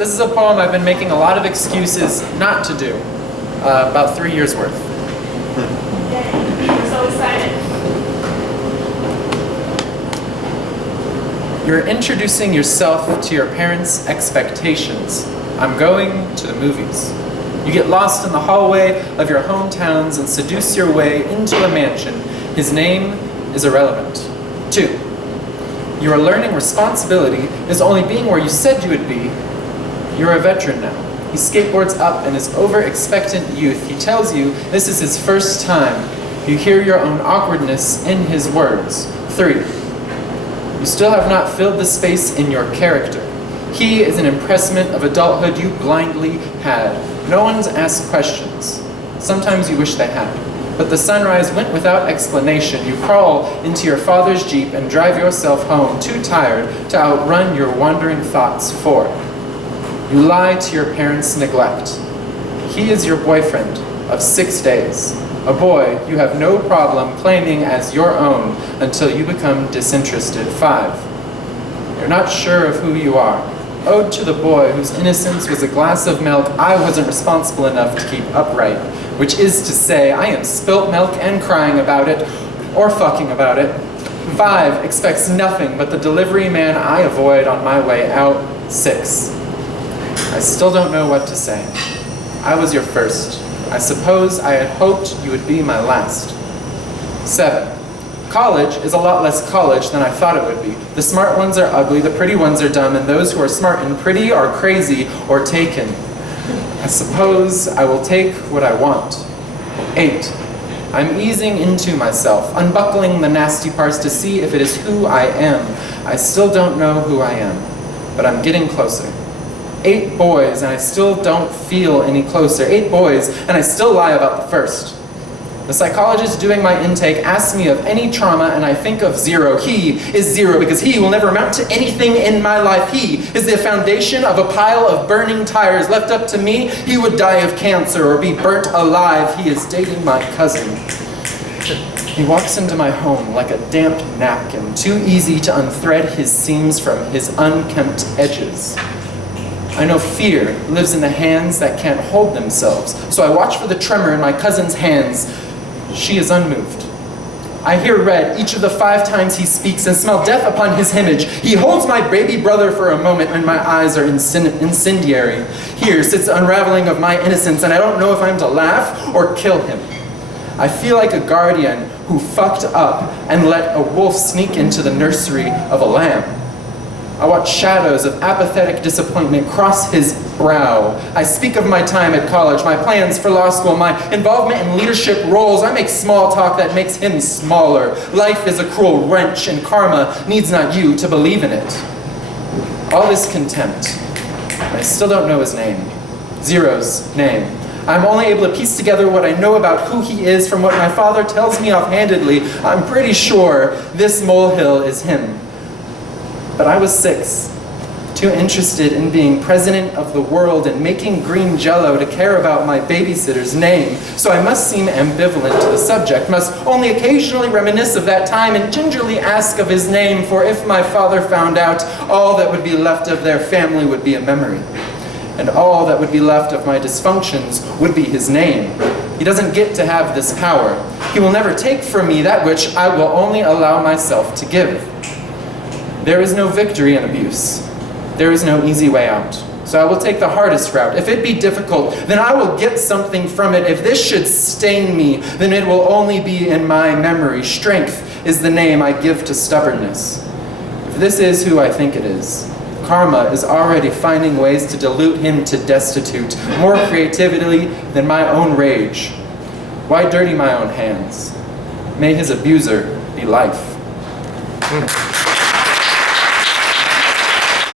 this is a poem I've been making a lot of excuses not to do. About 3 years worth. We're so excited. You're introducing yourself to your parents' expectations. I'm going to the movies. You get lost in the hallway of your hometowns and seduce your way into a mansion. His name is irrelevant. 2. You are learning responsibility is only being where you said you would be. You're a veteran now. He skateboards up in his over-expectant youth. He tells you this is his first time. You hear your own awkwardness in his words. 3. You still have not filled the space in your character. He is an impressment of adulthood you blindly had. No one's asked questions. Sometimes you wish they had. But the sunrise went without explanation. You crawl into your father's Jeep and drive yourself home, too tired to outrun your wandering thoughts. 4. You lie to your parents' neglect. He is your boyfriend of 6 days. A boy you have no problem claiming as your own until you become disinterested. 5. You're not sure of who you are. Ode to the boy whose innocence was a glass of milk I wasn't responsible enough to keep upright, which is to say, I am spilt milk and crying about it, or fucking about it. 5 expects nothing but the delivery man I avoid on my way out. 6. I still don't know what to say. I was your first. I suppose I had hoped you would be my last. 7. College is a lot less college than I thought it would be. The smart ones are ugly, the pretty ones are dumb, and those who are smart and pretty are crazy or taken. I suppose I will take what I want. 8. I'm easing into myself, unbuckling the nasty parts to see if it is who I am. I still don't know who I am, but I'm getting closer. 8 boys, and I still don't feel any closer. 8 boys, and I still lie about the first. The psychologist doing my intake asks me of any trauma, and I think of 0. He is 0 because he will never amount to anything in my life. He is the foundation of a pile of burning tires. Left up to me, he would die of cancer or be burnt alive. He is dating my cousin. He walks into my home like a damp napkin, too easy to unthread his seams from his unkempt edges. I know fear lives in the hands that can't hold themselves, so I watch for the tremor in my cousin's hands. She is unmoved. I hear red each of the 5 times he speaks and smell death upon his image. He holds my baby brother for a moment when my eyes are incendiary. Here sits the unraveling of my innocence, and I don't know if I'm to laugh or kill him. I feel like a guardian who fucked up and let a wolf sneak into the nursery of a lamb. I watch shadows of apathetic disappointment cross his brow. I speak of my time at college, my plans for law school, my involvement in leadership roles. I make small talk that makes him smaller. Life is a cruel wrench, and karma needs not you to believe in it. All this contempt. I still don't know his name. 0's name. I'm only able to piece together what I know about who he is from what my father tells me offhandedly. I'm pretty sure this molehill is him. But I was 6, too interested in being president of the world and making green jello to care about my babysitter's name. So I must seem ambivalent to the subject, must only occasionally reminisce of that time and gingerly ask of his name, for if my father found out, all that would be left of their family would be a memory. And all that would be left of my dysfunctions would be his name. He doesn't get to have this power. He will never take from me that which I will only allow myself to give. There is no victory in abuse. There is no easy way out. So I will take the hardest route. If it be difficult, then I will get something from it. If this should stain me, then it will only be in my memory. Strength is the name I give to stubbornness. If this is who I think it is, karma is already finding ways to dilute him to destitute, more creatively than my own rage. Why dirty my own hands? May his abuser be life.